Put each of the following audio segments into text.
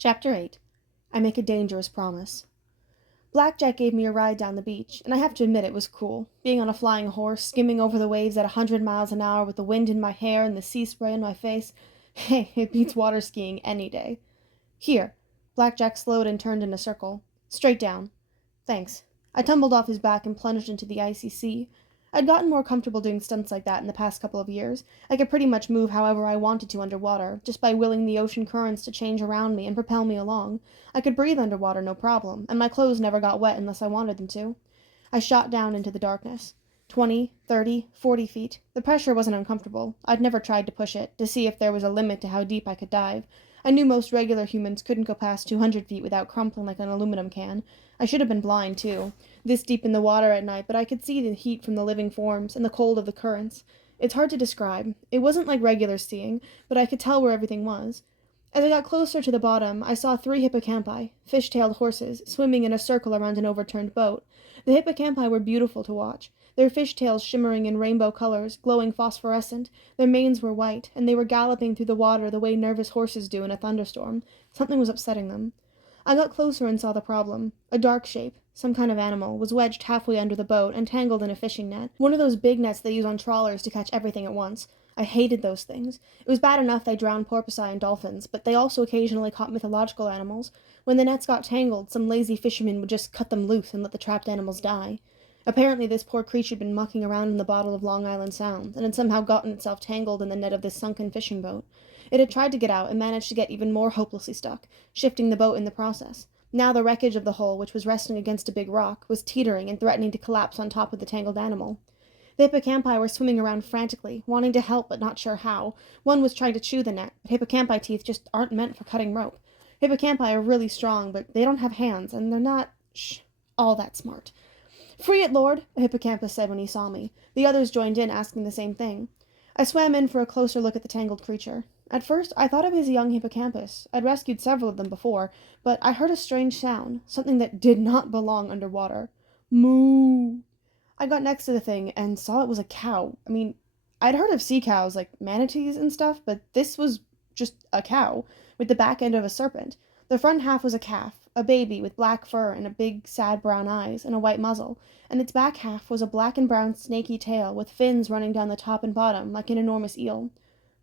Chapter 8. I Make a Dangerous Promise. Blackjack gave me a ride down the beach, and I have to admit it was cool, being on a flying horse, skimming over the waves at 100 miles an hour with the wind in my hair and the sea spray in my face. Hey, it beats water skiing any day. Here. Blackjack slowed and turned in a circle. Straight down. Thanks. I tumbled off his back and plunged into the icy sea. I'd gotten more comfortable doing stunts like that in the past couple of years. I could pretty much move however I wanted to underwater, just by willing the ocean currents to change around me and propel me along. I could breathe underwater no problem, and my clothes never got wet unless I wanted them to. I shot down into the darkness. 20, 30, 40 feet. The pressure wasn't uncomfortable. I'd never tried to push it, to see if there was a limit to how deep I could dive. I knew most regular humans couldn't go past 200 feet without crumpling like an aluminum can. I should have been blind, too, this deep in the water at night, but I could see the heat from the living forms and the cold of the currents. It's hard to describe. It wasn't like regular seeing, but I could tell where everything was. As I got closer to the bottom, I saw 3 hippocampi, fish-tailed horses, swimming in a circle around an overturned boat. The hippocampi were beautiful to watch, their fish-tails shimmering in rainbow colors, glowing phosphorescent. Their manes were white, and they were galloping through the water the way nervous horses do in a thunderstorm. Something was upsetting them. I got closer and saw the problem. A dark shape, some kind of animal, was wedged halfway under the boat and tangled in a fishing net. One of those big nets they use on trawlers to catch everything at once. I hated those things. It was bad enough they drowned porpoise and dolphins, but they also occasionally caught mythological animals. When the nets got tangled, some lazy fisherman would just cut them loose and let the trapped animals die. Apparently this poor creature had been mucking around in the bottom of Long Island Sound, and had somehow gotten itself tangled in the net of this sunken fishing boat. It had tried to get out and managed to get even more hopelessly stuck, shifting the boat in the process. Now the wreckage of the hull, which was resting against a big rock, was teetering and threatening to collapse on top of the tangled animal. The hippocampi were swimming around frantically, wanting to help but not sure how. One was trying to chew the net, but hippocampi teeth just aren't meant for cutting rope. Hippocampi are really strong, but they don't have hands, and they're not, all that smart. "Free it, Lord," a hippocampus said when he saw me. The others joined in, asking the same thing. I swam in for a closer look at the tangled creature. At first, I thought it was a young hippocampus. I'd rescued several of them before, but I heard a strange sound, something that did not belong underwater. Moo! I got next to the thing and saw it was a cow. I'd heard of sea cows, like manatees and stuff, but this was just a cow, with the back end of a serpent. The front half was a calf, a baby with black fur and big, sad brown eyes, and a white muzzle, and its back half was a black and brown snaky tail with fins running down the top and bottom like an enormous eel.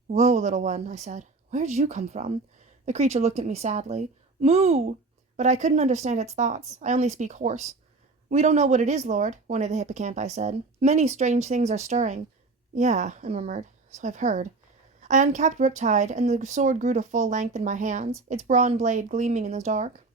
"Whoa, little one," I said. "Where'd you come from?" The creature looked at me sadly. "Moo!" But I couldn't understand its thoughts. I only speak Horse. "We don't know what it is, Lord," one of the hippocampi said. "Many strange things are stirring." "Yeah," I murmured. "So I've heard." I uncapped Riptide, and the sword grew to full length in my hands, its brawn blade gleaming in the dark.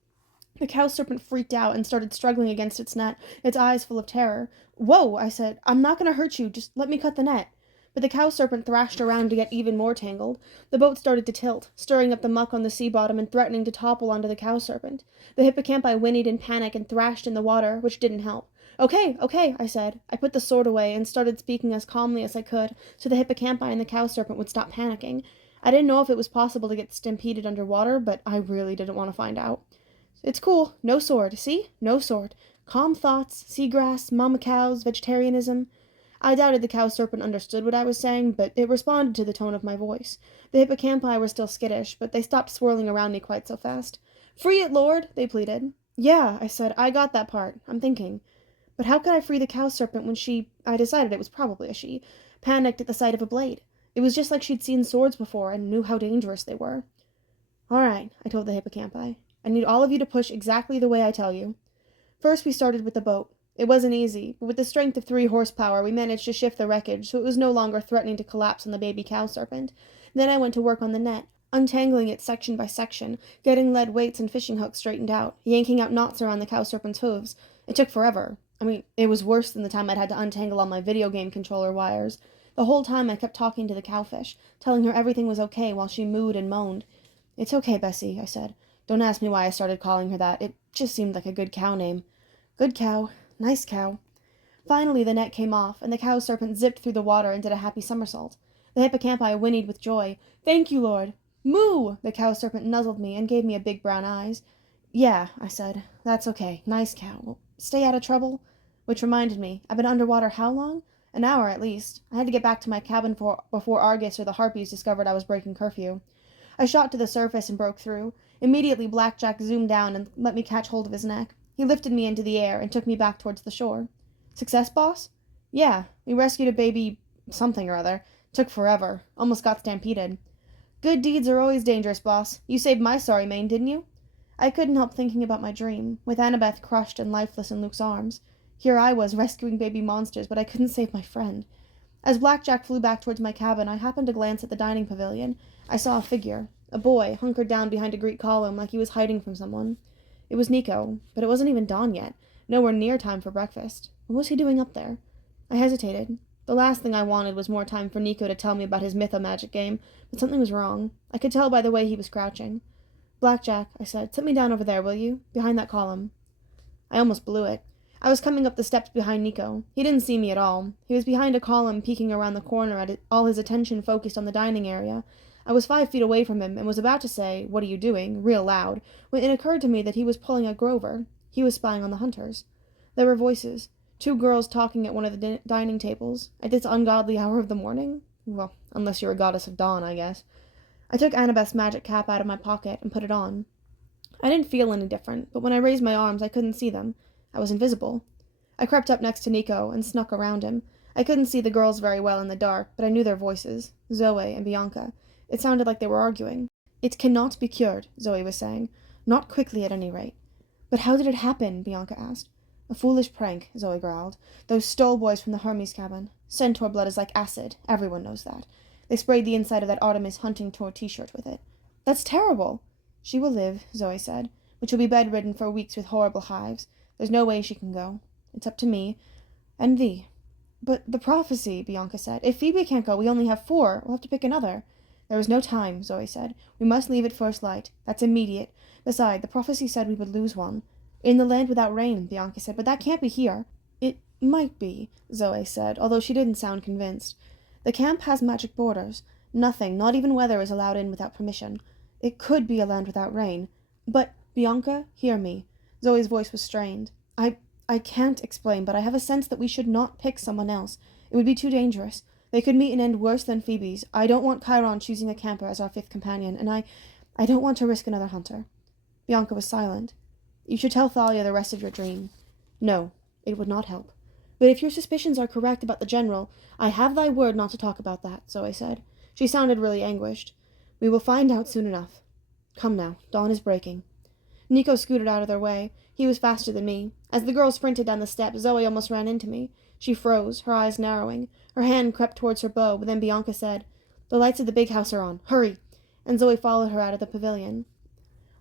The cow serpent freaked out and started struggling against its net, its eyes full of terror. "Whoa," I said. "I'm not going to hurt you. Just let me cut the net." But the cow serpent thrashed around to get even more tangled. The boat started to tilt, stirring up the muck on the sea bottom and threatening to topple onto the cow serpent. The hippocampi whinnied in panic and thrashed in the water, which didn't help. Okay, I said. I put the sword away and started speaking as calmly as I could, so the hippocampi and the cow serpent would stop panicking. I didn't know if it was possible to get stampeded underwater, but I really didn't want to find out. "It's cool. No sword. See? No sword. Calm thoughts, seagrass, mama cows, vegetarianism." I doubted the cow serpent understood what I was saying, but it responded to the tone of my voice. The hippocampi were still skittish, but they stopped swirling around me quite so fast. "Free it, Lord," they pleaded. "Yeah," I said, "I got that part. I'm thinking." But how could I free the cow serpent when I decided it was probably a she, panicked at the sight of a blade? It was just like she'd seen swords before and knew how dangerous they were. "All right," I told the hippocampi. "I need all of you to push exactly the way I tell you." First we started with the boat. It wasn't easy, but with the strength of 3 horsepower we managed to shift the wreckage so it was no longer threatening to collapse on the baby cow serpent. Then I went to work on the net, untangling it section by section, getting lead weights and fishing hooks straightened out, yanking out knots around the cow serpent's hooves. It took forever. It was worse than the time I'd had to untangle all my video game controller wires. The whole time I kept talking to the cowfish, telling her everything was okay while she mooed and moaned. "It's okay, Bessie," I said. "Don't ask me why I started calling her that. It just seemed like a good cow name. Good cow. Nice cow." Finally the net came off, and the cow serpent zipped through the water and did a happy somersault. The hippocampi whinnied with joy. "Thank you, Lord." "Moo!" The cow serpent nuzzled me and gave me a big brown eyes. "Yeah," I said. "That's okay. Nice cow. Well, stay out of trouble." Which reminded me, I've been underwater how long? An hour at least. I had to get back to my cabin before Argus or the harpies discovered I was breaking curfew. I shot to the surface and broke through. Immediately, Blackjack zoomed down and let me catch hold of his neck. He lifted me into the air and took me back towards the shore. Success, boss? Yeah, we rescued a baby something or other. Took forever. Almost got stampeded. Good deeds are always dangerous, boss. You saved my sorry mane, didn't you? I couldn't help thinking about my dream, with Annabeth crushed and lifeless in Luke's arms. Here I was, rescuing baby monsters, but I couldn't save my friend. As Blackjack flew back towards my cabin, I happened to glance at the dining pavilion. I saw a figure, a boy, hunkered down behind a Greek column like he was hiding from someone. It was Nico, but it wasn't even dawn yet. Nowhere near time for breakfast. What was he doing up there? I hesitated. The last thing I wanted was more time for Nico to tell me about his mytho-magic game, but something was wrong. I could tell by the way he was crouching. Blackjack, I said, sit me down over there, will you? Behind that column. I almost blew it. I was coming up the steps behind Nico. He didn't see me at all. He was behind a column peeking around the corner, all his attention focused on the dining area. I was 5 feet away from him and was about to say, "What are you doing?" real loud, when it occurred to me that he was pulling a Grover. He was spying on the hunters. There were voices. 2 girls talking at one of the dining tables. At this ungodly hour of the morning? Well, unless you're a goddess of dawn, I guess. I took Annabeth's magic cap out of my pocket and put it on. I didn't feel any different, but when I raised my arms I couldn't see them. I was invisible. I crept up next to Nico and snuck around him. I couldn't see the girls very well in the dark, but I knew their voices. Zoe and Bianca. It sounded like they were arguing. "It cannot be cured," Zoe was saying. "Not quickly, at any rate." "But how did it happen?" Bianca asked. "A foolish prank," Zoe growled. "Those Stoll boys from the Hermes cabin. Centaur blood is like acid. Everyone knows that. They sprayed the inside of that Artemis hunting tour t-shirt with it." "That's terrible." "She will live," Zoe said, "but she'll be bedridden for weeks with horrible hives. There's no way she can go. It's up to me. And thee." "But the prophecy," Bianca said. "If Phoebe can't go, we only have 4. We'll have to pick another." "There is no time," Zoe said. "We must leave at first light. That's immediate. Besides, the prophecy said we would lose one." "In the land without rain," Bianca said, "but that can't be here." "It might be," Zoe said, although she didn't sound convinced. "The camp has magic borders. Nothing, not even weather, is allowed in without permission. It could be a land without rain. But, Bianca, hear me." Zoe's voice was strained. I can't explain, but I have a sense that we should not pick someone else. It would be too dangerous. They could meet an end worse than Phoebe's. I don't want Chiron choosing a camper as our 5th companion, and I don't want to risk another hunter." Bianca was silent. "You should tell Thalia the rest of your dream." "No, it would not help." "But if your suspicions are correct about the general, I have thy word not to talk about that," Zoe said. She sounded really anguished. "We will find out soon enough. Come now, dawn is breaking." Nico scooted out of their way. He was faster than me. As the girl sprinted down the steps, Zoe almost ran into me. She froze, her eyes narrowing. Her hand crept towards her bow, but then Bianca said, "The lights of the big house are on. Hurry!" And Zoe followed her out of the pavilion.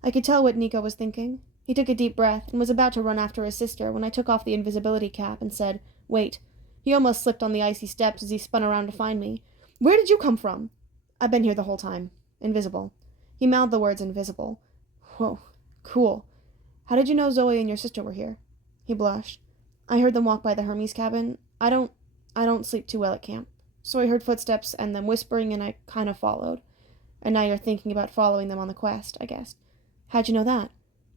I could tell what Nico was thinking. He took a deep breath and was about to run after his sister when I took off the invisibility cap and said, "Wait." He almost slipped on the icy steps as he spun around to find me. "Where did you come from?" "I've been here the whole time. Invisible." He mouthed the words invisible. "Whoa. Cool. How did you know Zoe and your sister were here?" He blushed. "I heard them walk by the Hermes cabin. I don't sleep too well at camp. So I heard footsteps and them whispering and I kind of followed. And now you're thinking about following them on the quest, I guess." "How'd you know that?"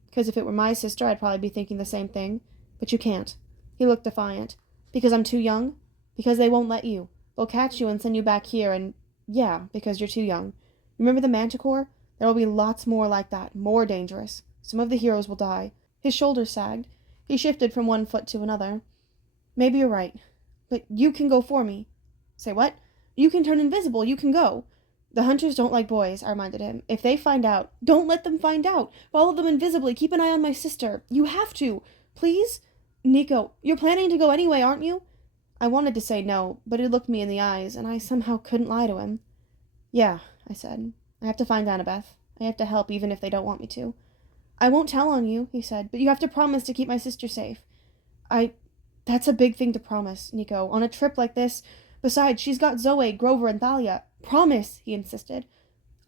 "Because if it were my sister, I'd probably be thinking the same thing. But you can't." He looked defiant. "Because I'm too young?" "Because they won't let you. They'll catch you and send you back here and... yeah, because you're too young. Remember the Manticore? There will be lots more like that, more dangerous. Some of the heroes will die." His shoulders sagged. He shifted from one foot to another. "Maybe you're right. But you can go for me." "Say what?" "You can turn invisible. You can go." "The hunters don't like boys," I reminded him. "If they find out..." "Don't let them find out. Follow them invisibly. Keep an eye on my sister. You have to. Please?" "Nico, you're planning to go anyway, aren't you?" I wanted to say no, but he looked me in the eyes, and I somehow couldn't lie to him. "Yeah," I said. "I have to find Annabeth. I have to help even if they don't want me to." "I won't tell on you," he said, "but you have to promise to keep my sister safe." That's a big thing to promise, Nico, on a trip like this. Besides, she's got Zoe, Grover, and Thalia. Promise," he insisted.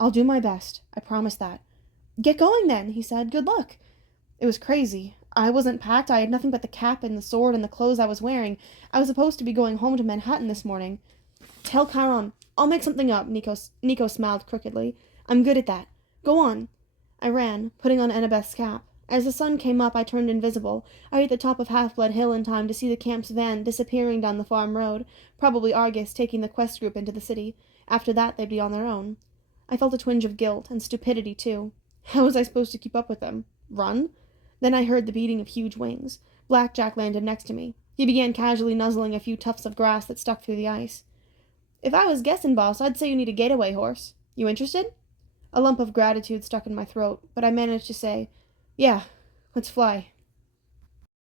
"I'll do my best. I promise that." "Get going then," he said. "Good luck." It was crazy. I wasn't packed. I had nothing but the cap and the sword and the clothes I was wearing. I was supposed to be going home to Manhattan this morning. "Tell Chiron. I'll make something up," Nico smiled crookedly. "I'm good at that. Go on." I ran, putting on Annabeth's cap. As the sun came up, I turned invisible. I hit the top of Half-Blood Hill in time to see the camp's van disappearing down the farm road, probably Argus taking the quest group into the city. After that, they'd be on their own. I felt a twinge of guilt, and stupidity, too. How was I supposed to keep up with them? Run? Then I heard the beating of huge wings. Black Jack landed next to me. He began casually nuzzling a few tufts of grass that stuck through the ice. "If I was guessing, boss, I'd say you need a getaway horse. You interested?" A lump of gratitude stuck in my throat, but I managed to say, "Yeah, let's fly."